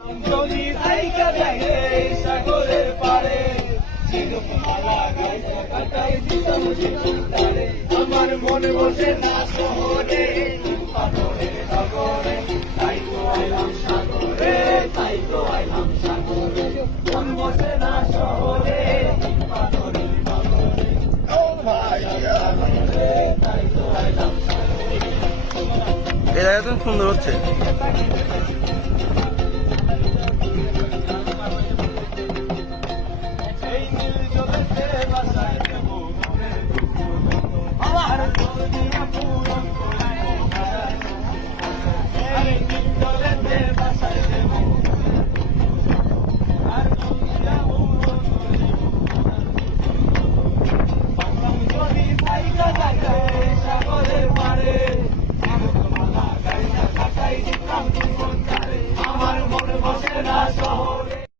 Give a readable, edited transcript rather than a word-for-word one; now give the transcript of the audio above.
যদি থাইকা থাকে সাগরের পারে মালা গাইতে কাটাই দিতাম জীবনটারে আমার মনে বসে না শহরে পাথরে সাগরে তাই তো আইলাম সাগরে তাই তো আইলাম সাগরে মন বসে না শহরে পাথরে সাগরে ও ভাই এই জায়গাটা সুন্দর হচ্ছে।